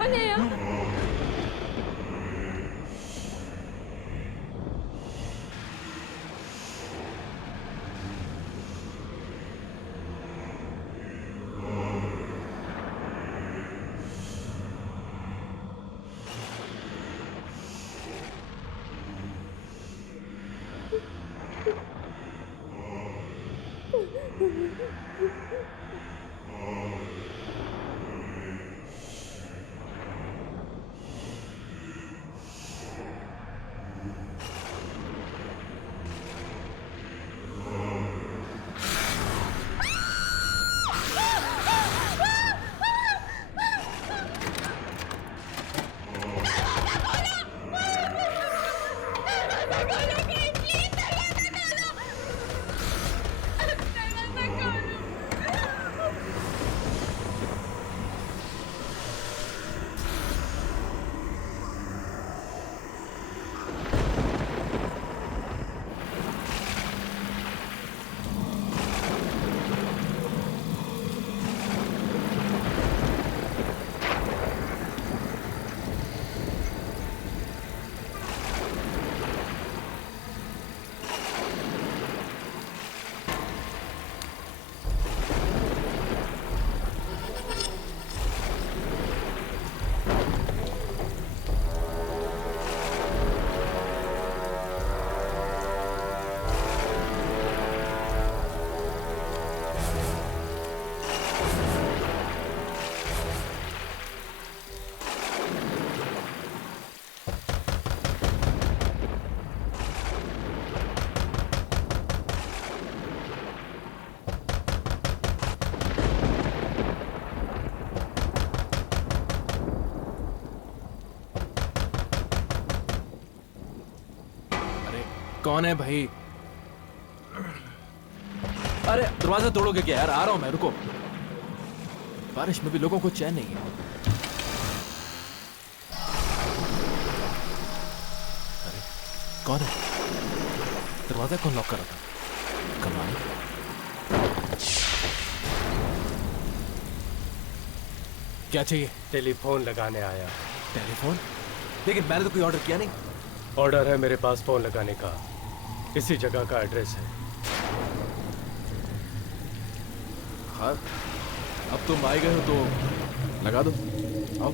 naman eh. कौन है भाई? अरे दरवाजा तोड़ोगे क्या यार? आ रहा हूं मैं, रुको। बारिश में भी लोगों को चैन नहीं है। अरे कौन है? दरवाजा कौन लॉक कर रहा था? कमाल। क्या चाहिए? टेलीफोन लगाने आया। टेलीफोन? लेकिन मैंने तो कोई ऑर्डर किया नहीं। ऑर्डर है मेरे पास फोन लगाने का। इसी जगह का एड्रेस है। हाँ, अब तुम आए गए हो तो लगा दो। आओ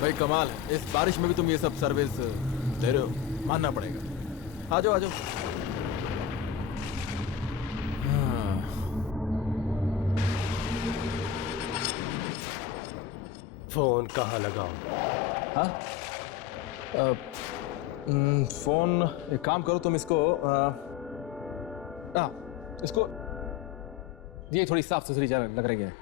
भाई, कमाल है। इस बारिश में भी तुम ये सब सर्विस दे रहे हो, मानना पड़ेगा। आ जाओ आ जाओ। हाँ। फोन कहाँ लगाऊं? हाँ? फोन एक काम करो तुम, इसको इसको ये थोड़ी साफ सुथरी जगह लग रही है।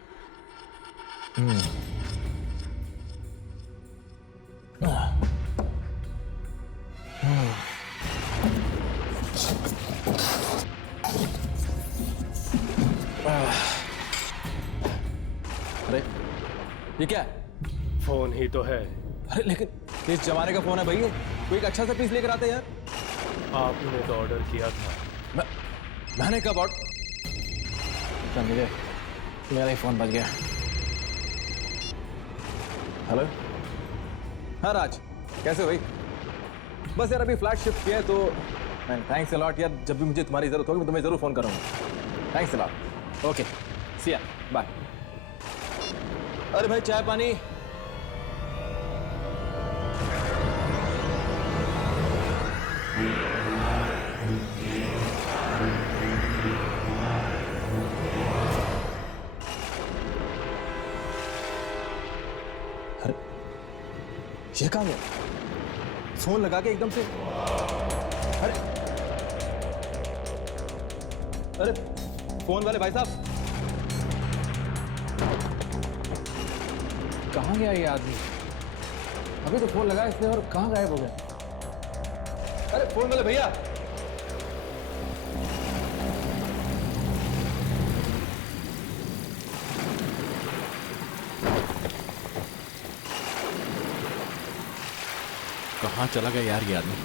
अरे ये क्या है? फोन ही तो है। अरे लेकिन इस जमाने का फोन है भाई, कोई एक अच्छा सा पीस लेकर आते यार। आपने तो ऑर्डर किया था। मैंने कब ऑर्डर? मुझे मेरा ही फोन बज गया। हेलो, हाँ राज, कैसे हो भाई? बस यार अभी फ्लैट शिफ्ट किया है तो थैंक्स अ लॉट यार। जब भी मुझे तुम्हारी जरूरत होगी मैं तुम्हें जरूर फोन करूंगा। Thanks a lot. ओके सी या, बाय। अरे भाई चाय पानी? अरे ये कहाँ गया? फोन लगा के एकदम से। अरे अरे फोन वाले भाई साहब, कहाँ गया ये आदमी? अभी तो फोन लगा इसने और कहाँ गायब हो गया? अरे फोन वाले भैया, कहाँ चला गया यार ये आदमी?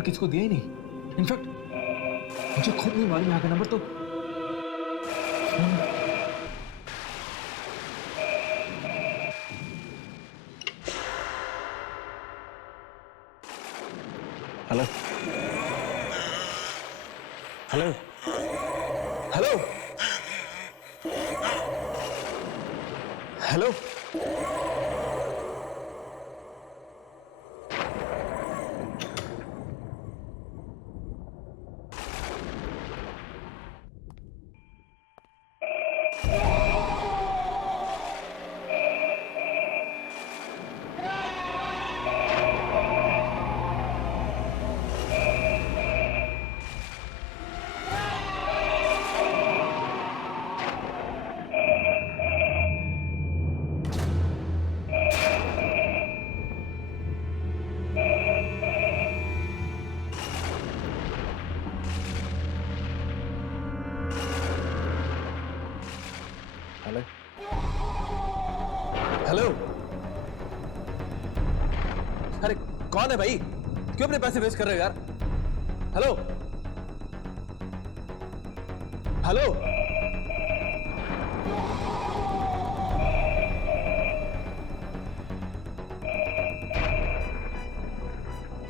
नंबर किसको दिया ही नहीं। इनफैक्ट मुझे खुद नहीं मालूम यहाँ का नंबर। तो hello hello hello hello. Hello hello. अरे कौन है भाई? क्यों अपने पैसे वेस्ट कर रहे हो यार? Hello hello.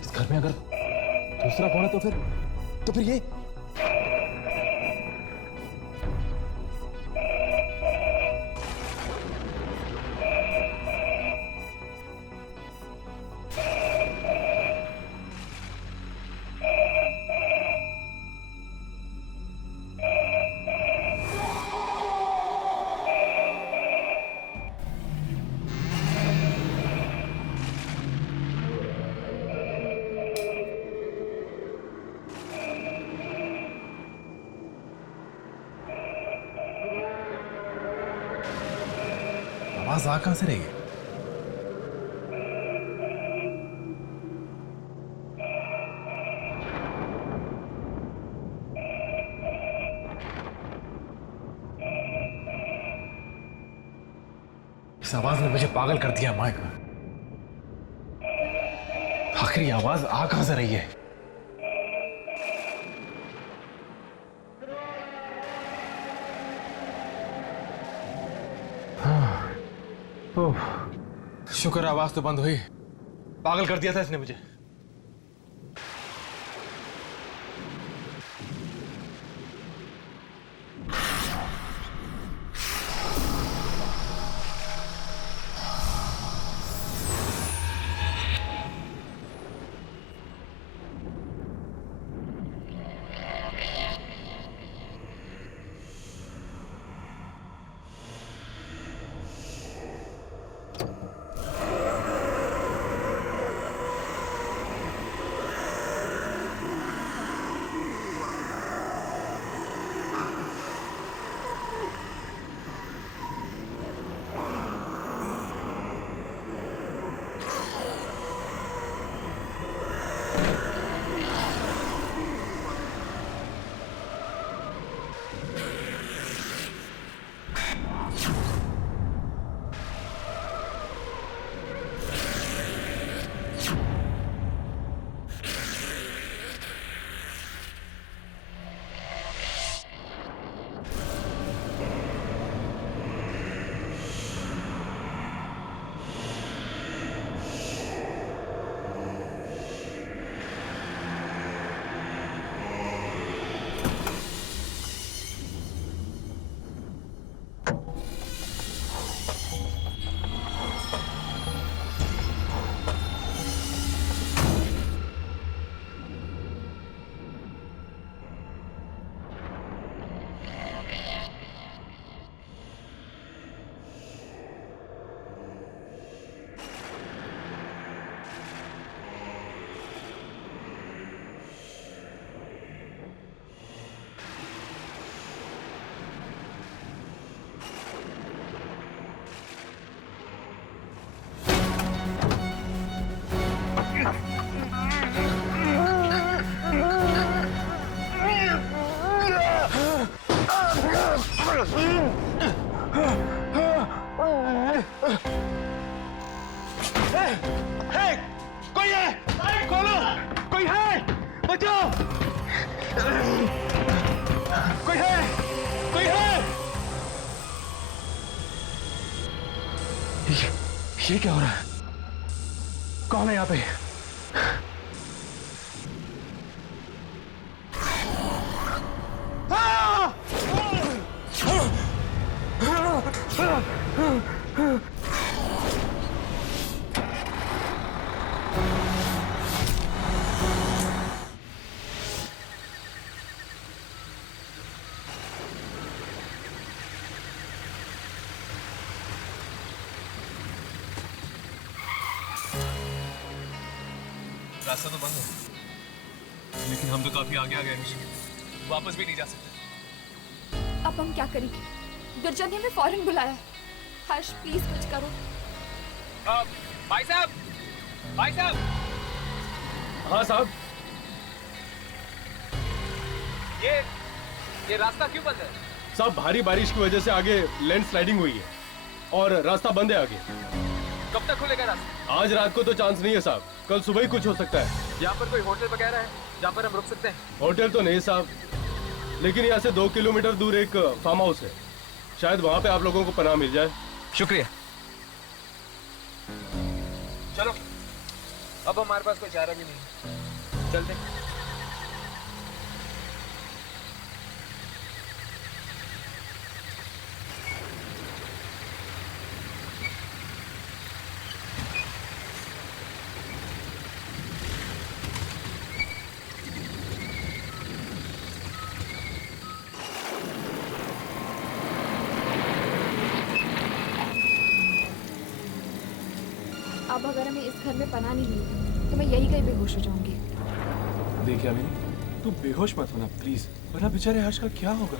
इस घर में अगर दूसरा फोन है तो फिर ये। आवाज आ कहां से रही है? इस आवाज ने मुझे पागल कर दिया माइक। आखिर ये आवाज आ कहां से रही है? ओह, शुक्र आवाज तो बंद हुई। पागल कर दिया था इसने मुझे। कोई है? कोई है? ये क्या हो रहा है? कौन है यहाँ पे? रास्ता तो बंद है, लेकिन हम तो काफी आगे आ गए हैं। वापस भी नहीं जा सकते। अब हम क्या करेंगे? दुर्जन ने हमें फौरन बुलाया है। हर्ष प्लीज कुछ करो। भाई साहब, भाई साहब। हाँ साहब। ये रास्ता क्यों बंद है? साहब भारी बारिश की वजह से आगे लैंडस्लाइडिंग हुई है और रास्ता बंद है आगे। कब तक खुलेगा रास्ता? आज रात को तो चांस नहीं है साहब, कल सुबह ही कुछ हो सकता है। यहाँ पर कोई होटल वगैरह है जहाँ पर हम रुक सकते हैं? होटल तो नहीं साहब, लेकिन यहाँ से 2 किलोमीटर दूर एक फार्म हाउस है, शायद वहाँ पे आप लोगों को पनाह मिल जाए। शुक्रिया। चलो, अब हमारे पास कोई चारा भी नहीं, चलते हैं। अब अगर हमें इस घर में पनाह नहीं मिली तो मैं यही कहीं बेहोश हो जाऊंगी। देखिए अमीनी, तू बेहोश मत होना प्लीज, वरना बेचारे हर्ष का क्या होगा।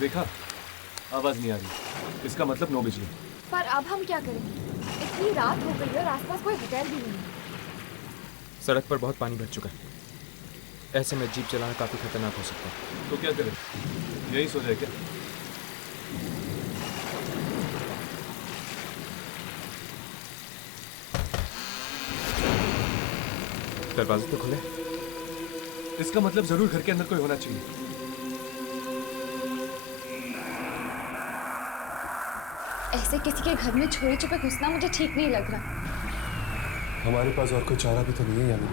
देखा, आवाज नहीं आ रही, इसका मतलब 9 बजे। पर अब हम क्या करेंगे? इतनी रात हो गई है और आसपास कोई होटल भी नहीं है। सड़क पर बहुत पानी भर चुका है, ऐसे में जीप चलाना काफी खतरनाक हो सकता है। तो क्या करें, यही सो जाए क्या? दरवाजे तो खुले, इसका मतलब जरूर घर के अंदर कोई होना चाहिए। ऐसे किसी के घर में चोरी छुपे घुसना मुझे ठीक नहीं लग रहा। हमारे पास और कोई चारा भी तो नहीं है यानी।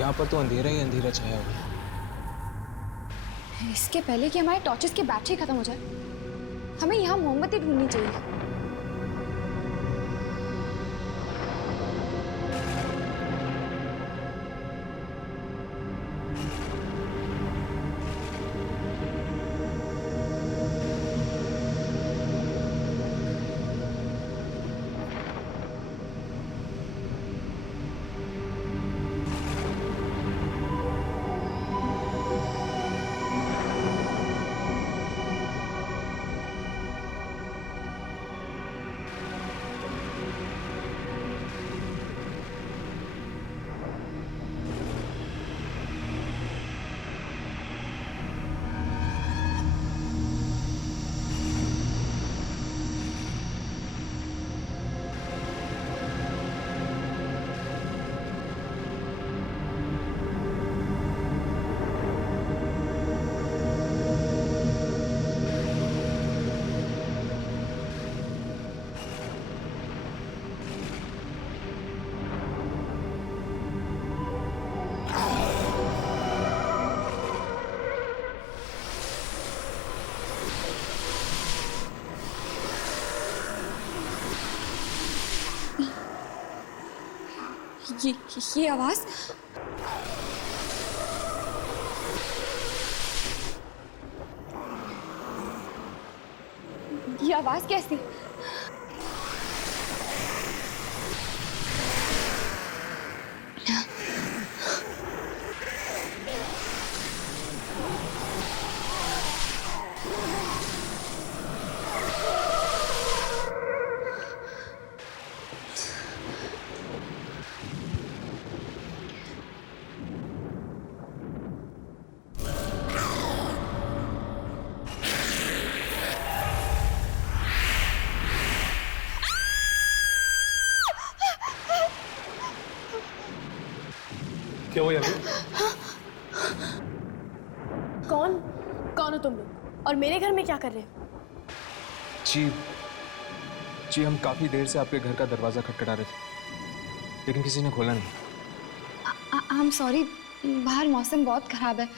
यहाँ पर तो अंधेरा ही अंधेरा छाया हुआ है। इसके पहले कि हमारे टॉर्चेस की बैटरी खत्म हो जाए, हमें यहाँ मोमबत्ती ढूंढनी चाहिए। ये आवाज, ये आवाज कैसी? क्या हुआ यार? कौन हो तुम लोग और मेरे घर में क्या कर रहे हो? जी हम काफी देर से आपके घर का दरवाजा खटखटा रहे थे, लेकिन किसी ने खोला नहीं। आई एम सॉरी, बाहर मौसम बहुत खराब है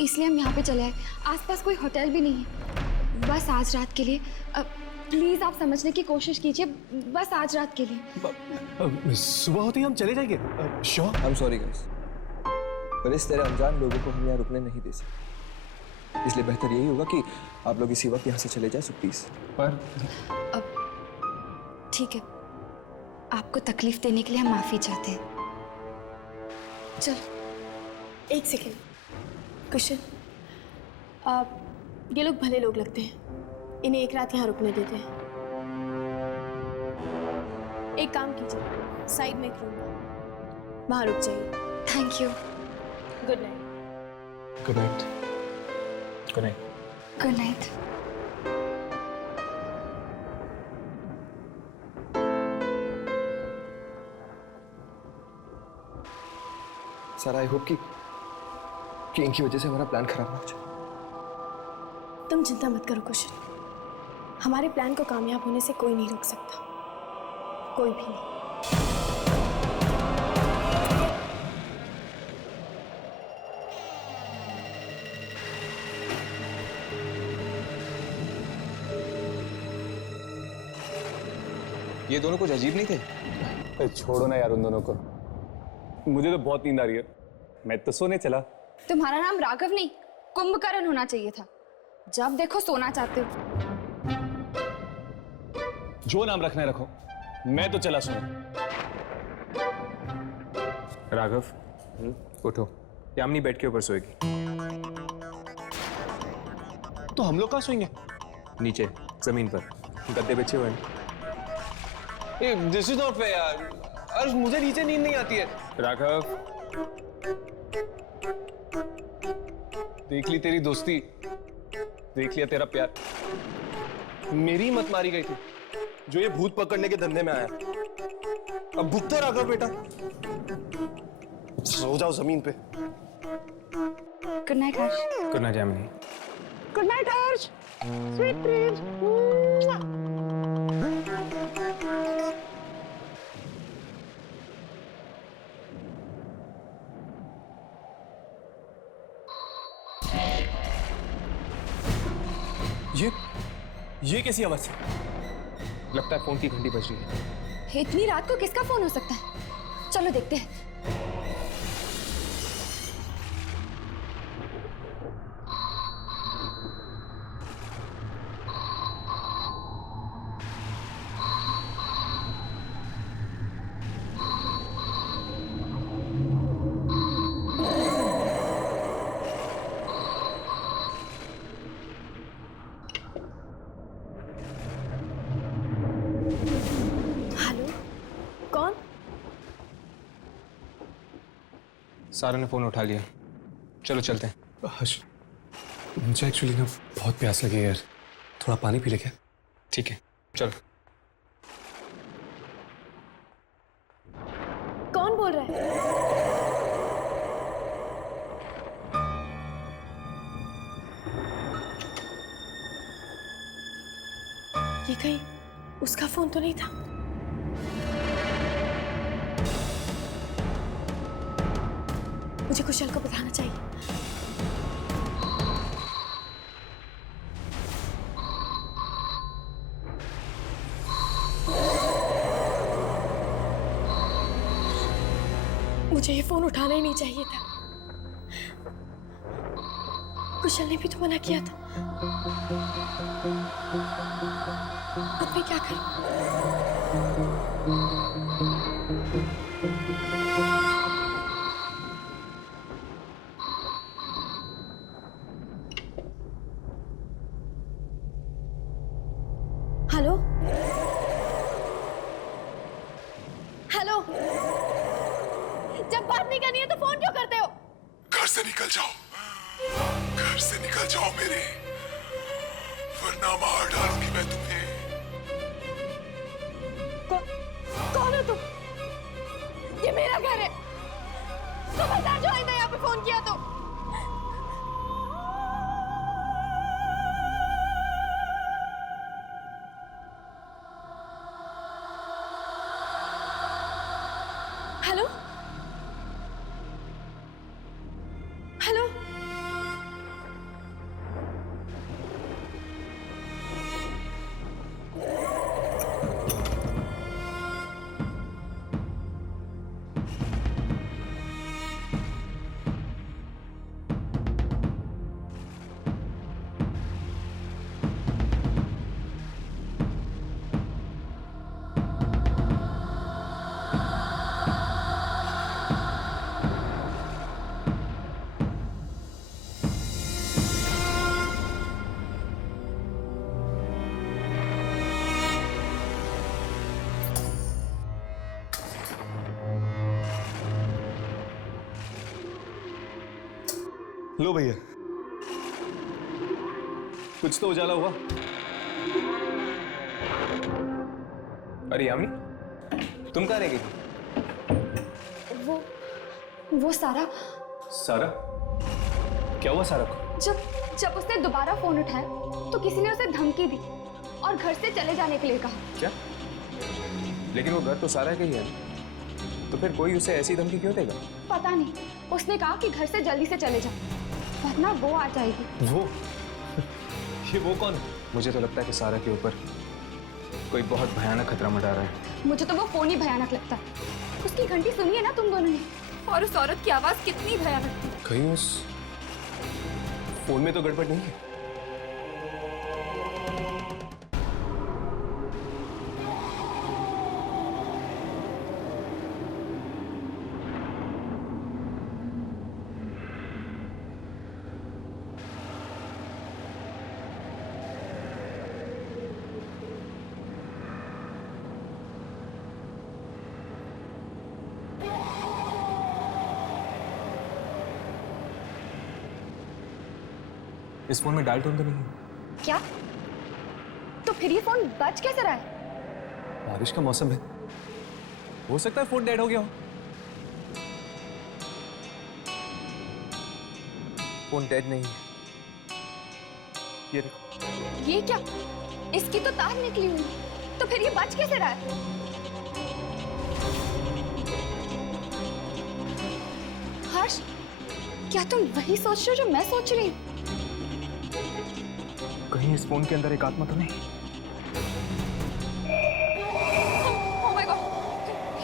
इसलिए हम यहाँ पे चले आए। आसपास कोई होटल भी नहीं है, बस आज रात के लिए। प्लीज आप समझने की कोशिश कीजिए, बस आज रात के लिए। सुबह होते ही हम चले जाएंगे। Sure? I am sorry guys, पर इस तरह अनजान लोगों को हम यहाँ रुकने नहीं दे सकते, इसलिए बेहतर यही होगा कि आप लोग इसी वक्त यहाँ से चले जाए। So please. पर ठीक है, आपको तकलीफ देने के लिए हम माफी चाहते हैं। चल एक सेकेंड कुशन, ये लोग भले लोग लगते हैं, इन्हें एक रात यहाँ रुकने देते हैं। एक काम कीजिए, साइड में एक रूम है, वहाँ रुक जाइए। Thank you. Good night. Good night. Good night. Good night. Sir I hope कि इनकी वजह से हमारा प्लान खराब ना हो जाए। तुम चिंता मत करो कुशन, हमारे प्लान को कामयाब होने से कोई नहीं रोक सकता, कोई भी नहीं। ये दोनों कुछ अजीब नहीं थे? छोड़ो ना यार उन दोनों को, मुझे तो बहुत नींद आ रही है, मैं तो सोने चला। तुम्हारा नाम राघव नहीं कुंभकर्ण होना चाहिए था, जब देखो सोना चाहते हो। जो नाम रखना है रखो, मैं तो चला सोने। राघव, उठो, यामिनी बेड के ऊपर सोएगी। तो हम लोग कहाँ सोएंगे? नीचे जमीन पर गद्दे बिछे हुए हैं। दिस इज नॉट फेयर यार, अर्श मुझे नीचे नींद नहीं आती है। राघव, देख ली तेरी दोस्ती, देख लिया तेरा प्यार, मेरी मत मारी गई थी जो ये भूत पकड़ने के धंधे में आया। अब भुगतो राघव बेटा, सो जाओ जमीन पे। Good night Harsh. Good night Yamini. Good night Harsh, sweet dreams. ये कैसी आवाज है? लगता है फोन की घंटी बज रही है। इतनी रात को किसका फोन हो सकता है? चलो देखते हैं। सारा ने फोन उठा लिया, चलो चलते हैं। हर्ष, मुझे एक्चुअली ना बहुत प्यास लगी है यार, थोड़ा पानी पी ले क्या? ठीक है चलो। कौन बोल रहा है? ये कहीं उसका फोन तो नहीं था? मुझे कुशल को बताना चाहिए। मुझे ये फोन उठाना ही नहीं चाहिए था, कुशल ने भी तो मना किया था। अब मैं क्या करूं? हेलो हेलो, जब बात नहीं करनी है तो फोन क्यों करते हो? घर से निकल जाओ, घर से निकल जाओ मेरे, वरना मार डालूंगी मैं तुम्हें। कौन हो तुम? ये मेरा घर है, खबरदार जो आइंदा यहाँ पे फोन किया तो। हेलो हेलो लो भैया, कुछ तो उजाला हुआ। अरे यामिनी, तुम कहाँ रह गई? वो सारा सारा? क्या हुआ सारा को? जब उसने दोबारा फोन उठाया तो किसी ने उसे धमकी दी और घर से चले जाने के लिए कहा। क्या? लेकिन वो घर तो सारा का ही है, तो फिर कोई उसे ऐसी धमकी क्यों देगा? पता नहीं, उसने कहा कि घर से जल्दी से चले जाओ वरना वो आ जाएगी। वो? ये वो कौन है? मुझे तो लगता है कि सारा के ऊपर कोई बहुत भयानक खतरा मंडरा रहा है। मुझे तो वो फोन ही भयानक लगता है। उसकी घंटी सुनी है ना तुम दोनों ने, और उस औरत की आवाज कितनी भयानक थी। कहीं उस फोन में तो गड़बड़ नहीं है? इस फोन में डायल टोन तो नहीं है? क्या? तो फिर ये फोन बज कैसे रहा है? बारिश का मौसम है, हो सकता है फोन डेड हो गया हो। फोन डेड नहीं है, ये देखो। ये क्या? इसकी तो तार निकली हुई, तो फिर ये बज कैसे रहा है? हर्ष, क्या तुम वही सोच रहे हो जो मैं सोच रही हूँ? कहीं इस फोन के अंदर एक आत्मा तो नहीं? Oh my God!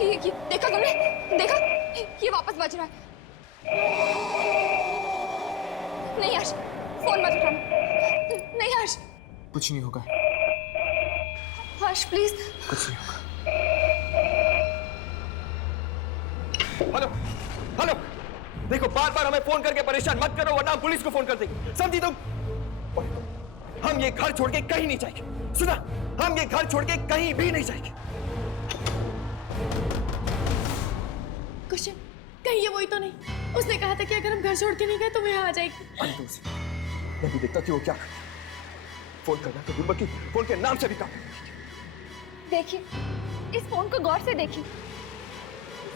ये देखा तुमने? देखा? ये वापस बज रहा है। नहीं हर्ष, फोन मत उठाना। नहीं हर्ष। कुछ नहीं होगा। हर्ष प्लीज। कुछ नहीं होगा। हेलो हेलो, देखो बार बार हमें फोन करके परेशान मत करो वरना हम पुलिस को फोन कर देंगे, समझी तुम? हम ये घर छोड़ के कहीं नहीं जाएंगे, सुना? हम ये घर छोड़ के कहीं भी नहीं जाएंगे। कुछ कहीं ये वही तो नहीं? उसने कहा था कि अगर हम घर छोड़ के नहीं गए तो वो यहाँ आ जाएगी। मैं भी देखता कि वो क्या कर। फोन करना तो दूर, बल्कि फोन के नाम से भी काम। देखिए, इस फोन को गौर से देखिए,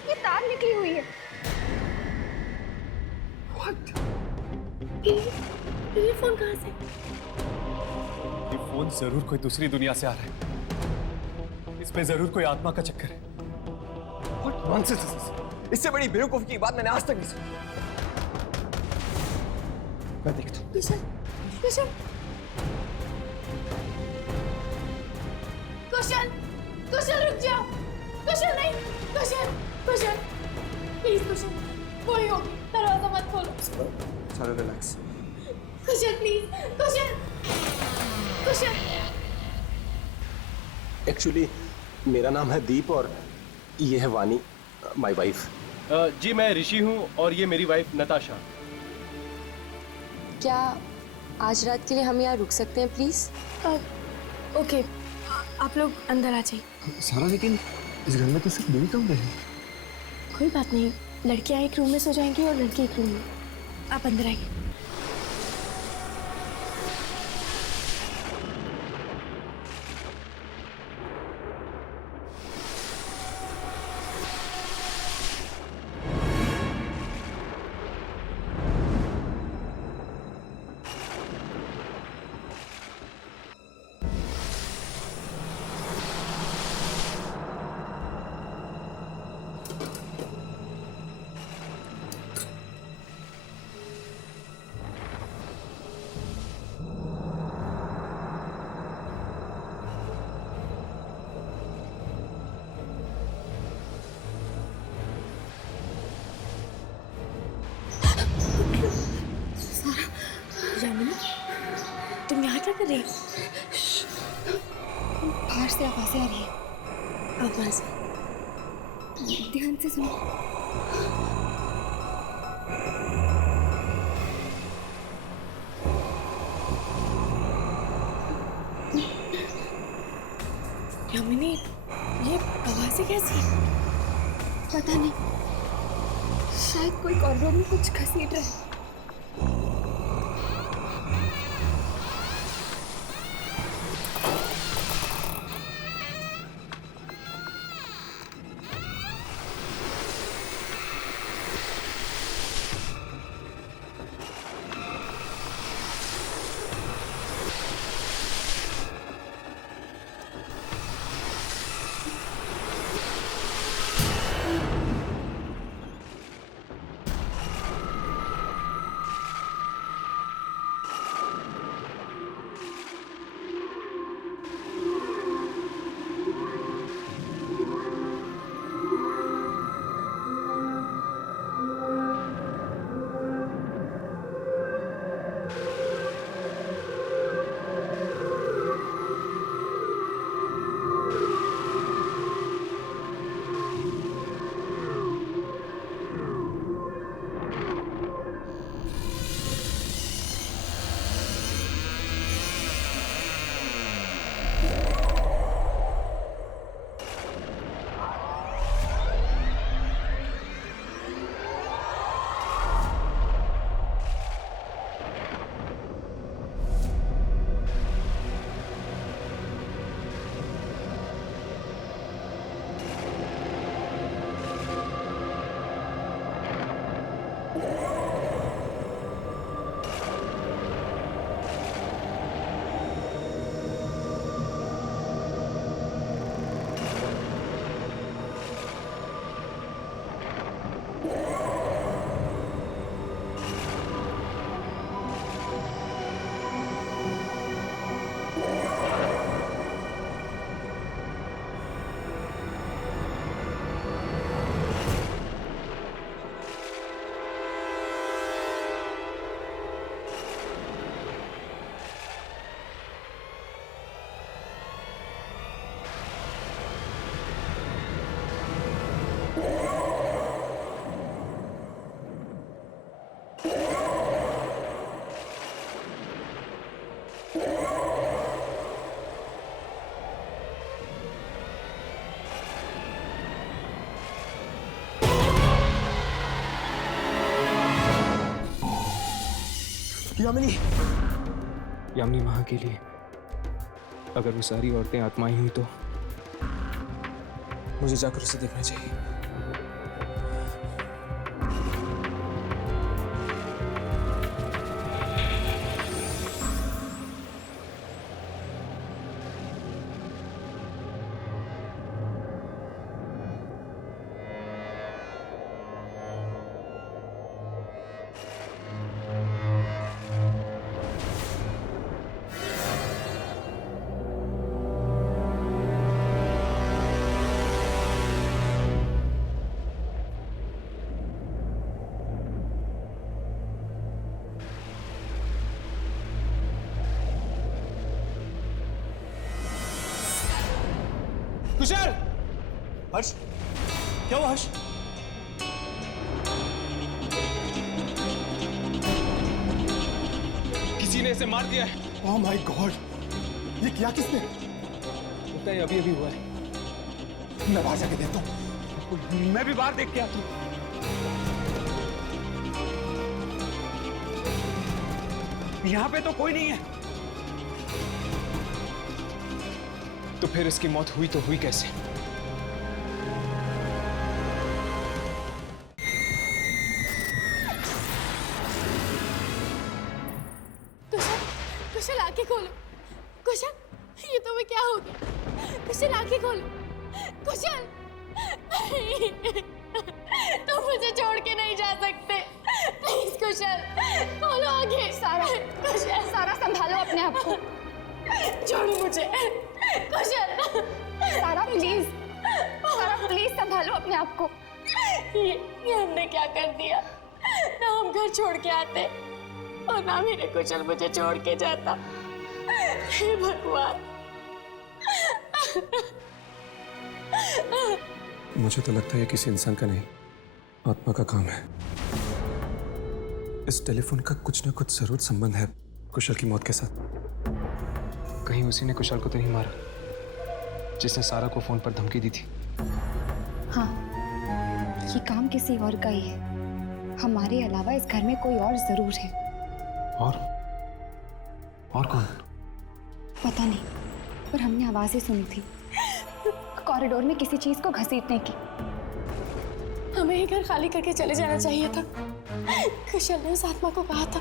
ये तार निकली हुई है। ये फोन कहाँ से? ये फोन जरूर कोई दूसरी दुनिया से आ रहा है। इसमें जरूर कोई आत्मा का चक्कर है। What nonsense is this? इससे बड़ी बेवकूफी की बात मैंने आज तक नहीं सुनी। मैं देखता हूँ। कुशल, कुशल, कुशल, कुशल रुक जाओ। कुशल नहीं, कुशल, कुशल, प्लीज कुशल, वही होगी, दरवाजा मत खोलो। सारा relax. Kusal please, Kusal, Kusal. Actually मेरा नाम है दीप और ये है वानी, माय वाइफ। जी मैं ऋषि हूँ और ये मेरी वाइफ नताशा। क्या आज रात के लिए हम यहाँ रुक सकते हैं प्लीज? ओके, आप लोग अंदर आ जाइए। सारा लेकिन इस घर में तो सिर्फ 2 कमरे हैं। कोई बात नहीं, लड़कियां एक रूम में सो जाएंगी और लड़के एक रूम में। आप अंदर आइए। क्या कर रही है? बाहर से आवाजें आ रही है। आवाज? ध्यान से सुनो। यामिनी, ये आवाजें कैसी? पता नहीं, शायद कोई कॉरिडोर में कुछ घसीट रहा है। यामिनी, यामिनी वहां के लिए अगर वो सारी औरतें आत्माएं हुई तो मुझे जाकर उसे देखना चाहिए। कुशल! हर्ष, क्या हुआ हर्ष? किसी ने इसे मार दिया है। ओह माय गॉड, ये किया किसने? लगता है अभी अभी हुआ है। मैं बाहर जाके देखता हूँ। मैं भी बाहर देख के आता हूँ। यहाँ पे तो कोई नहीं है। तो फिर इसकी मौत हुई तो हुई कैसे? कुशल, आंखें खोलो। कुशल, ये तुम्हें क्या हो गया? कुशल, आंखें खोलो। कुशल, नहीं, तुम मुझे छोड़ के नहीं जा सकते। प्लीज कुशल, खोलो आंखें। सारा, कुशल, सारा संभालो अपने आप को। छोड़ो मुझे। कुशल, सारा प्लीज, सारा प्लीज संभालो अपने आप को। ये हमने क्या कर दिया? ना हम घर छोड़ के आते और ना मेरे कुशल मुझे छोड़ के जाता। हे भगवान। मुझे तो लगता है किसी इंसान का नहीं, आत्मा का काम है। इस टेलीफोन का कुछ ना कुछ जरूर संबंध है कुशल की मौत के साथ। कहीं उसी ने कुशल को तो नहीं मारा जिसने सारा को फोन पर धमकी दी थी? हाँ, ये काम किसी और का ही है। हमारे अलावा इस घर में कोई और जरूर है। और कौन? पता नहीं, पर हमने आवाजें सुनी थी कॉरिडोर में किसी चीज को घसीटने की। हमें ये घर खाली करके चले जाना चाहिए था। कुशल ने उस आत्मा को कहा था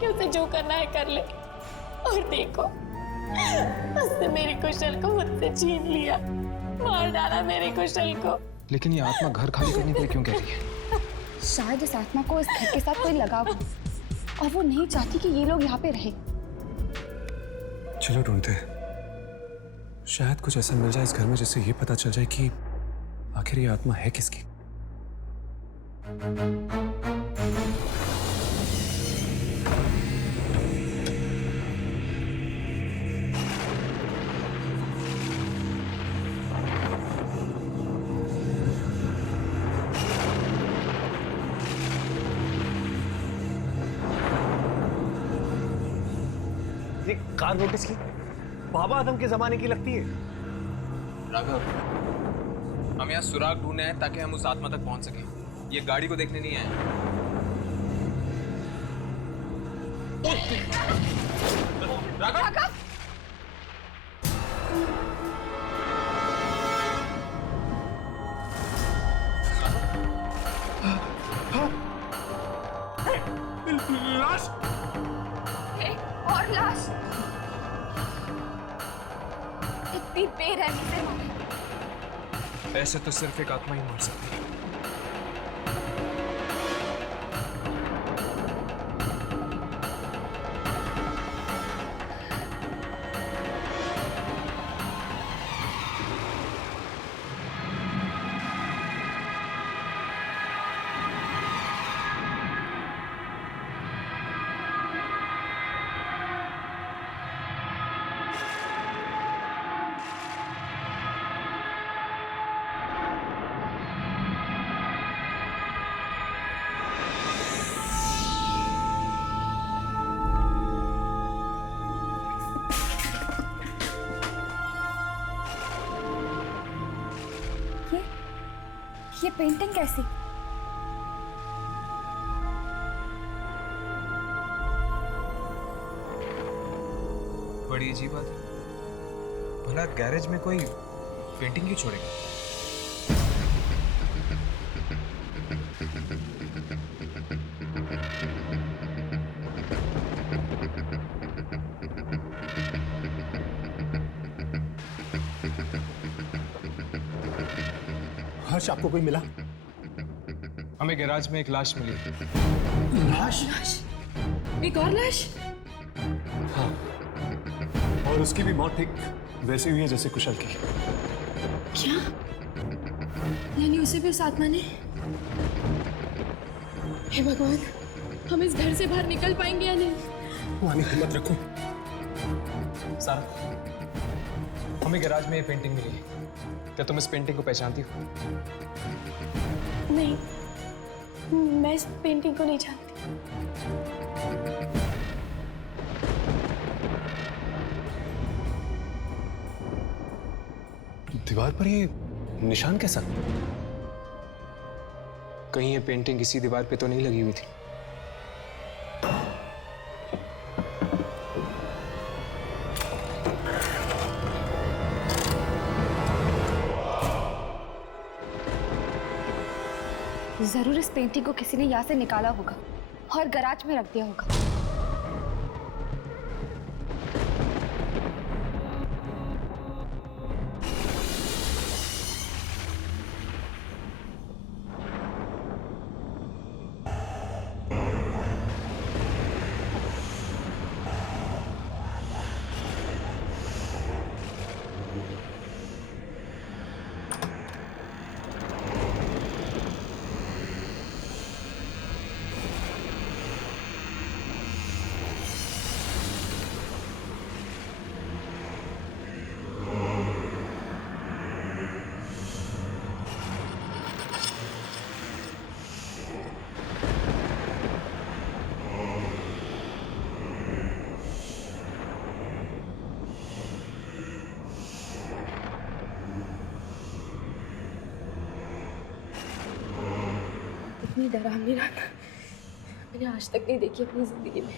कि उसे जो करना है कर ले, और देखो उसने मेरे कुशल को मुझसे छीन लिया, मार डाला मेरे कुशल को। लेकिन ये आत्मा घर खाली करने के लिए क्यों कह रही है? शायद इस आत्मा को इस घर के साथ कोई लगाव हो और वो नहीं चाहती कि ये लोग यहाँ पे रहे। चलो ढूंढते हैं, शायद कुछ ऐसा मिल जाए इस घर में जिससे ये पता चल जाए कि आखिर ये आत्मा है किसकी। ये कार नोटिस की बाबा आदम के जमाने की लगती है। राघव, हम यहाँ सुराग ढूंढने हैं ताकि हम उस आत्मा तक पहुंच सकें। ये गाड़ी को देखने नहीं आए। राघव! लाश! और लाश इतनी बेरहमी से मारी। ऐसे तो सिर्फ एक आत्मा ही मार सकती है। ये पेंटिंग कैसी? बड़ी अजीब बात है। भला गैरेज में कोई पेंटिंग क्यों छोड़ेगा? हर्ष, आपको कोई मिला? हमें गैराज में एक लाश मिली। लाश? एक और लाश? हाँ, और उसकी भी मौत ठीक वैसे हुई है जैसे कुशल की। क्या? यानी उसे भी उस आत्मा ने? हे भगवान, हम इस घर से बाहर निकल पाएंगे या नहीं? वानी, हिम्मत रखो। सारा, हमें गैराज में ये पेंटिंग मिली है। क्या तुम इस पेंटिंग को पहचानती हो? नहीं, मैं इस पेंटिंग को नहीं जानती। दीवार पर ये निशान कैसा? कहीं ये पेंटिंग इसी दीवार पे तो नहीं लगी हुई थी? जरूर इस पेंटिंग को किसी ने यहाँ से निकाला होगा और गैराज में रख दिया होगा। इतनी डरावनी रात मैंने आज तक नहीं देखी अपनी जिंदगी में।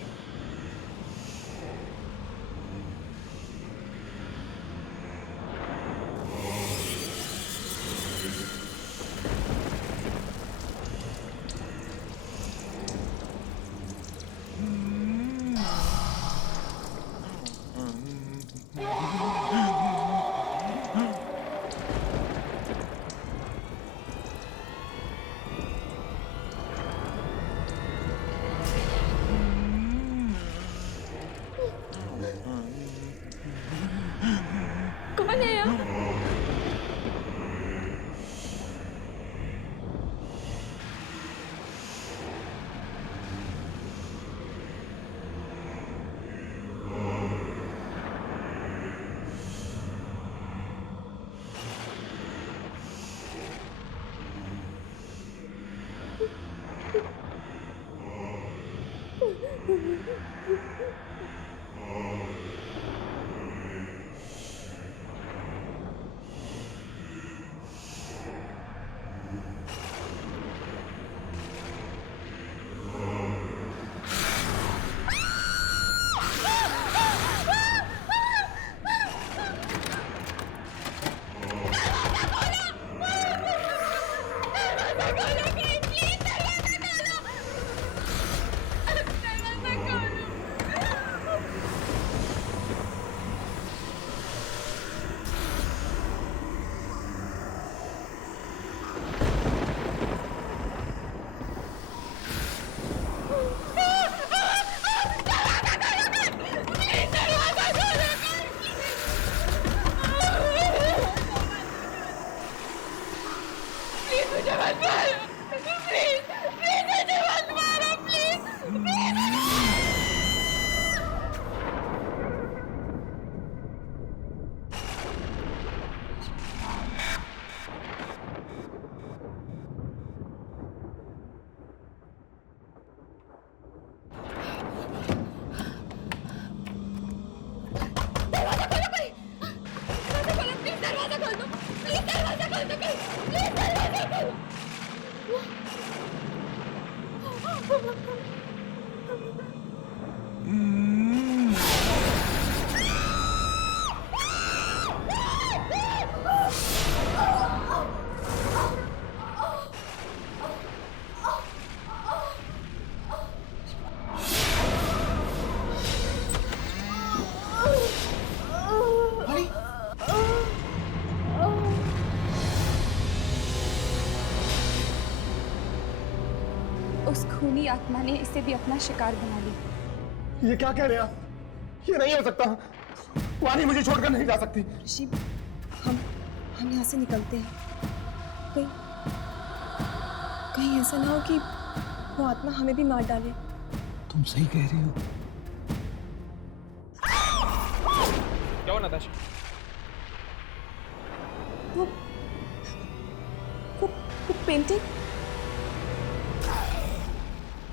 कौन है यहाँ? उस खूनी आत्मा ने इसे भी अपना शिकार बना लिया। ये क्या कह रहे हैं आप? ये नहीं हो सकता। वानी मुझे छोड़कर नहीं जा सकती। ऋषि, हम यहाँ से निकलते हैं। कहीं कहीं ऐसा ना हो कि वो आत्मा हमें भी मार डाले। तुम सही कह रही हो। क्या हुआ नताशा? वो पेंटिंग।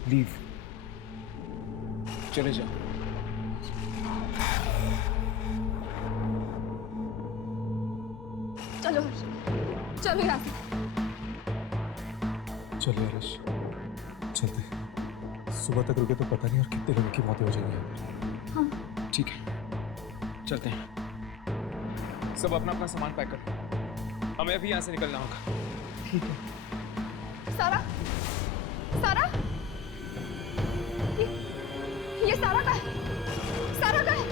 लीव। चले जाओ। चलो हर्ष, चलो यहाँ से। चलिए हर्ष, चलते हैं। सुबह तक रुके तो पता नहीं और कितने लोगों की मौतें हो जाएंगी। हाँ ठीक है, चलते हैं। सब अपना अपना सामान पैक करो, हमें अभी यहाँ से निकलना होगा। ठीक है। सारा, सारा, ये सारा का है। सारा का है।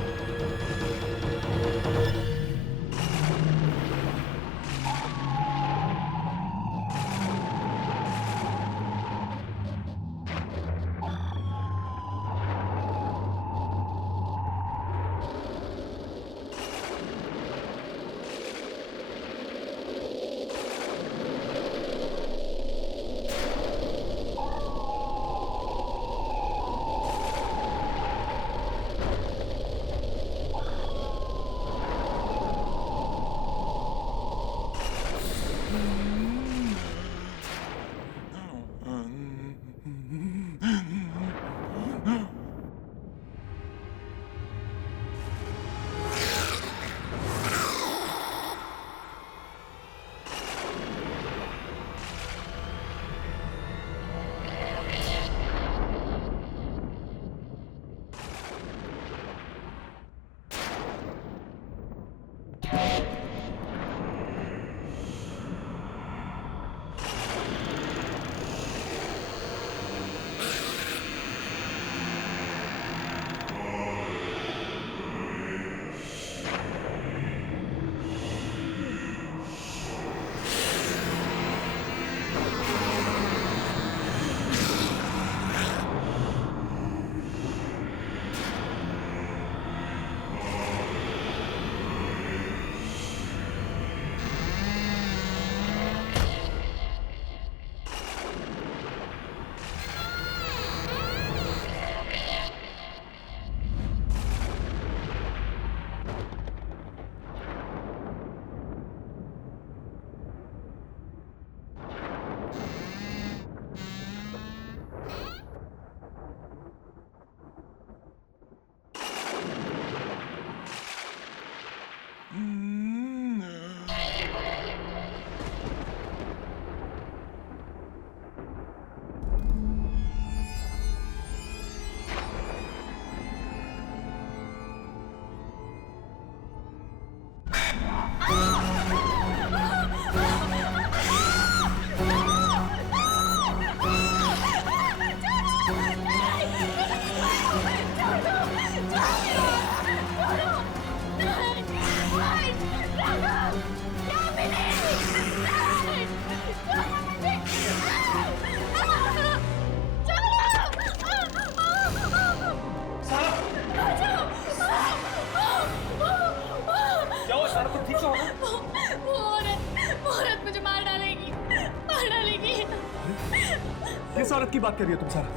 किस औरत की बात कर रही हो तुम सारा?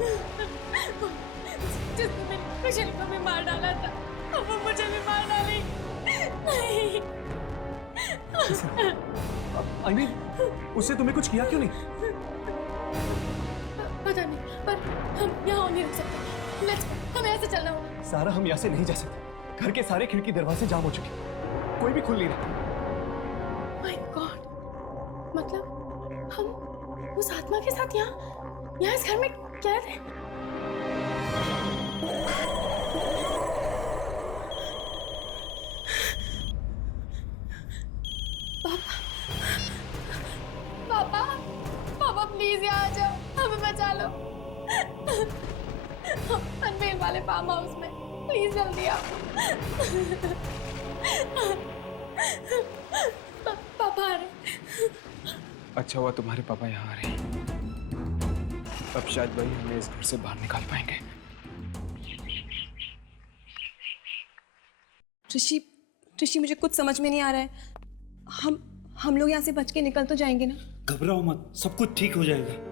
जिसने मेरी कुशल को भी मार डाला था, अब वो मुझे भी मार डाली। नहीं। आई मीन, उससे तुम्हें कुछ किया क्यों नहीं? पता नहीं, पर हम यहाँ नहीं रह सकते। Let's go, हमें यहाँ से चलना होगा। सारा, हम यहाँ से नहीं जा सकते। घर के सारे खिड़की दरवाजे जाम हो चुके, कोई भी खुल नहीं रहा। My God, मतलब हम उस आत्मा के साथ यहाँ इस घर में कैद हैं? पापा, पापा प्लीज यहाँ आ जाओ, हमें बचा लो। पनवेल वाले फार्म हाउस में, प्लीज जल्दी आओ। पापा आ रहे। अच्छा हुआ तुम्हारे पापा यहाँ आ रहे हैं। अब शायद भाई हमें इस घर से बाहर निकाल पाएंगे। ऋषि मुझे कुछ समझ में नहीं आ रहा है। हम लोग यहाँ से बच के निकल तो जाएंगे ना? घबराओ मत, सब कुछ ठीक हो जाएगा।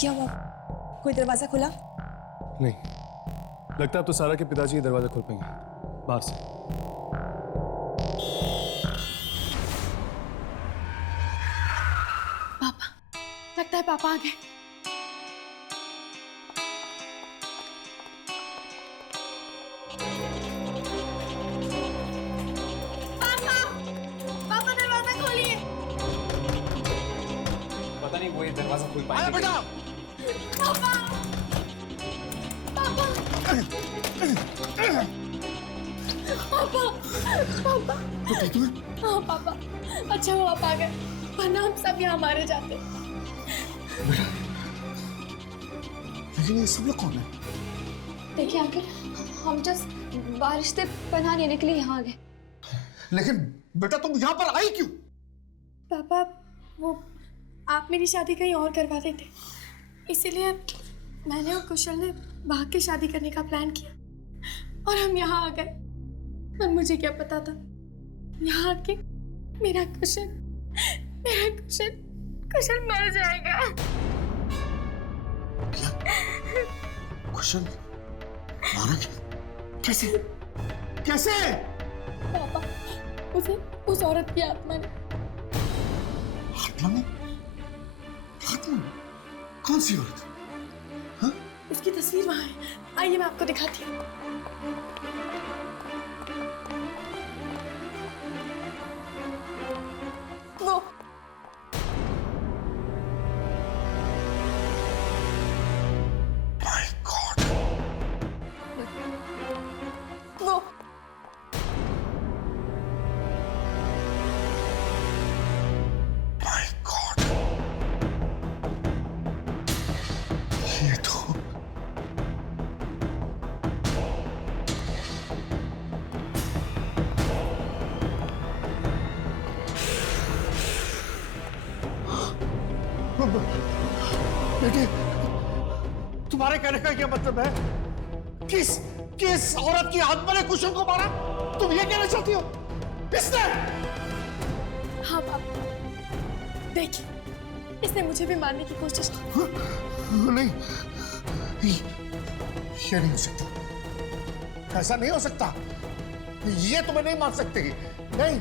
क्या हुआ? कोई दरवाजा खुला? नहीं, लगता है अब तो सारा के पिताजी ये दरवाजा खोल पाएंगे बाहर से। पापा, लगता है पापा आ गए। पापा, पापा दरवाजा खोलिए। पता नहीं वो ये दरवाजा खोल पाएंगे। बेटा, पापा, पापा, पापा, पापा। हाँ पापा, अच्छा हुआ आप आ गए, वरना हम सब यहाँ मारे जाते। लेकिन ये सब लोग कौन है? देखिए अंकल, हम जस्ट बारिश से पनाह लेने के लिए यहाँ आ गए। लेकिन बेटा तुम यहाँ पर आई क्यों? पापा, वो आप मेरी शादी कहीं और करवा देते, इसीलिए मैंने और कुशल ने भाग के शादी करने का प्लान किया और हम यहाँ आ गए। और मुझे क्या पता था यहाँ आके मेरा कुशल मर जाएगा। क्या? कुशल मारा गया? कैसे? कैसे? पापा, उसे उस औरत की आत्मा ने। आत्मा ने? आत्मा? कौन सी औरत? हाँ? उसकी तस्वीर वहां है, आइए मैं आपको दिखाती हूँ। वो My God! वो My God! ये तो बेटे, तुम्हारे कहने का क्या मतलब है? किस औरत की आत्मा ने कुशल को मारा? तुम ये कहना चाहती हो? इसने? हाँ पापा, देखिए, इसने मुझे भी मारने की कोशिश की। नहीं, ये नहीं हो सकता। ऐसा नहीं हो सकता। ये तुम्हें नहीं मार सकती। नहीं।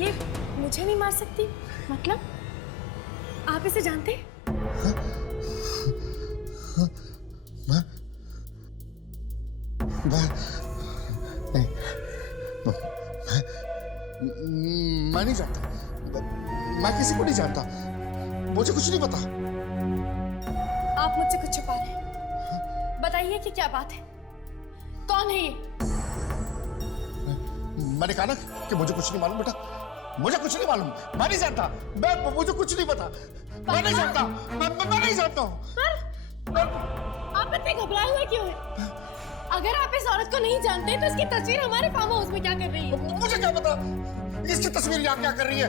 ये मुझे नहीं मार सकती? मतलब आप इसे जानते हैं? मैं नहीं जानता। मैं किसी को नहीं जानता। मुझे कुछ नहीं पता। आप मुझसे कुछ छुपा रहे हैं। बताइए कि क्या बात है? कौन है ये? मैंने कहा ना कि मुझे कुछ नहीं मालूम बेटा। मुझे कुछ नहीं मालूम। मैं नहीं जानता। मुझे कुछ नहीं पता। मैं नहीं जानता। मैं नहीं जानता हूँ। आप इतने घबराए हुए क्यों हैं? अगर आप इस औरत को नहीं जानते तो इसकी तस्वीर हमारे फार्म हाउस में क्या कर रही है? मुझे क्या पता? इसकी तस्वीर यहाँ क्या कर रही है?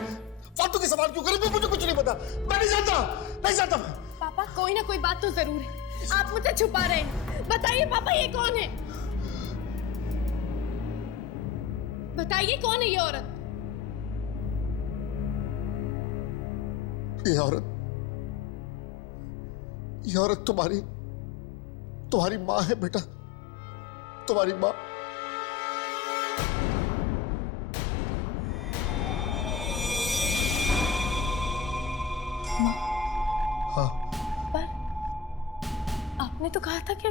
फालतू के सवाल क्यों कर रही है? मुझे कुछ नहीं पता, मैं नहीं जानता, नहीं जानता मैं। पापा कोई ना कोई बात तो जरूर है, आप मुझे छुपा रहे हैं। बताइए पापा ये कौन है? बताइए कौन है ये औरत? ये औरत तुम्हारी माँ है बेटा, तुम्हारी माँ। हाँ, पर आपने तो कहा था कि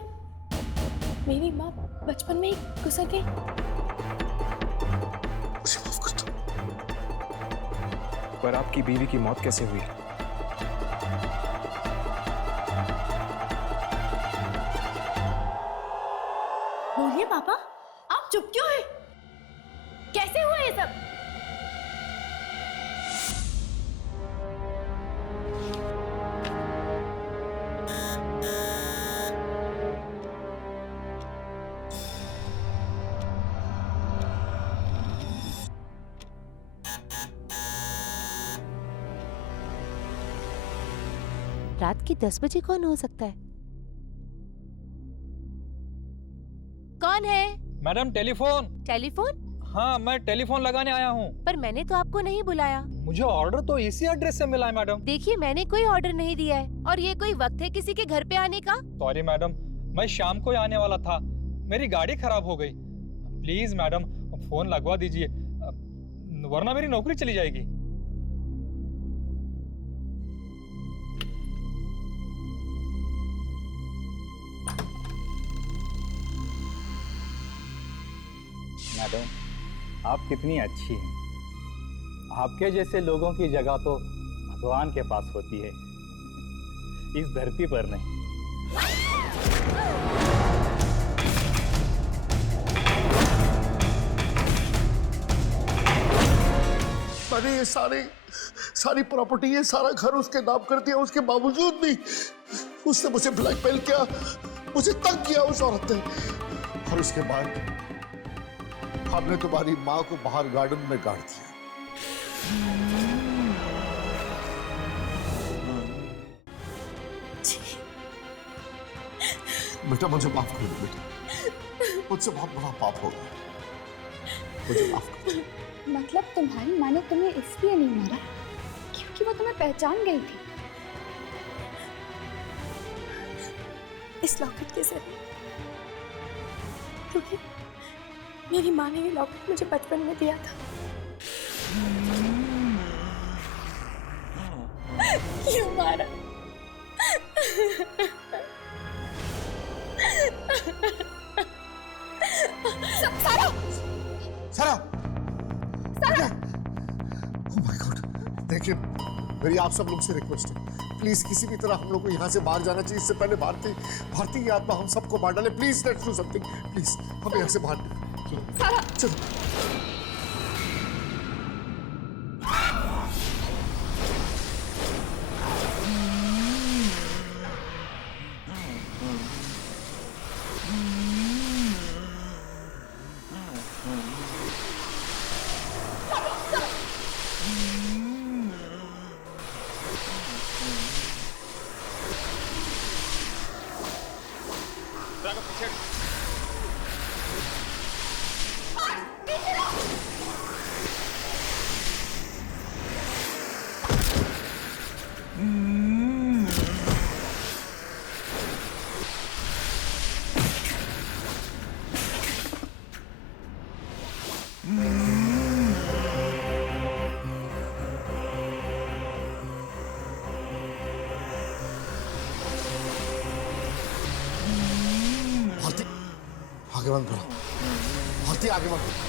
मेरी माँ बचपन में ही गुजर गई। मुझे माफ कर दो। पर आपकी बीवी की मौत कैसे हुई? बोलिए पापा, आप चुप क्यों हैं? कैसे हुआ ये सब? रात के 10 बजे कौन हो सकता है? कौन है? Madam telephone. टेलीफोन? हाँ, मैं टेलीफोन लगाने आया हूँ। पर मैंने तो आपको नहीं बुलाया। मुझे ऑर्डर तो इसी एड्रेस से मिला है मैडम। देखिए मैंने कोई ऑर्डर नहीं दिया है, और ये कोई वक्त है किसी के घर पे आने का? सॉरी मैडम, मैं शाम को ही आने वाला था, मेरी गाड़ी खराब हो गई। प्लीज मैडम फोन लगवा दीजिए, वरना मेरी नौकरी चली जाएगी। मैडम आप कितनी अच्छी हैं। आपके जैसे लोगों की जगह तो भगवान के पास होती है, इस धरती पर नहीं। मैंने ये सारी प्रॉपर्टी, ये सारा घर उसके नाम कर दिया, उसके बावजूद भी उसने मुझे ब्लैकमेल किया, मुझे तंग किया उस औरत ने। और उसके बाद हमने तुम्हारी माँ को बाहर गार्डन में गाड़ दिया। बेटा मुझे माफ कर दो बेटा, मुझसे बहुत बड़ा पाप हो गया, मुझे माफ कर दो। मतलब तुम्हारी माँ ने तुम्हें इसलिए नहीं मारा क्योंकि वो तुम्हें पहचान गई थी? इस लॉकेट के जरिए, क्योंकि मेरी माँ ने ये लॉकेट मुझे बचपन में दिया था। क्यों मारा? सारा ओह माय गॉड, देखिए मेरी आप सब लोग से रिक्वेस्ट है, प्लीज किसी भी तरह हम लोग को यहाँ से बाहर जाना चाहिए। इससे पहले भारती की आत्मा हम सबको मार डाले। Please let's do something, please हम यहाँ से बाहर चलो। आगे बंद करो भारती, आगे बंद करो।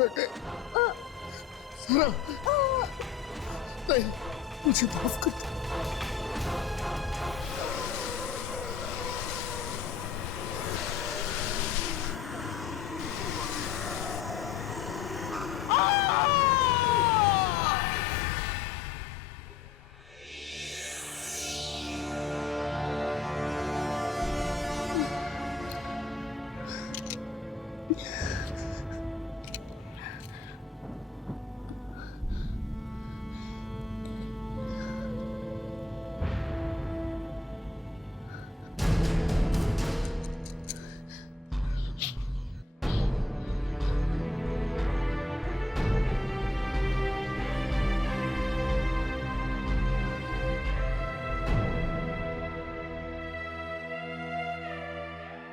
बेटे। सना, नहीं, मुझे माफ कर दो।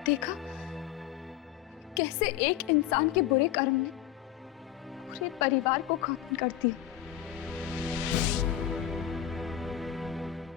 देखा कैसे एक इंसान के बुरे कर्म ने पूरे परिवार को खत्म कर दिया।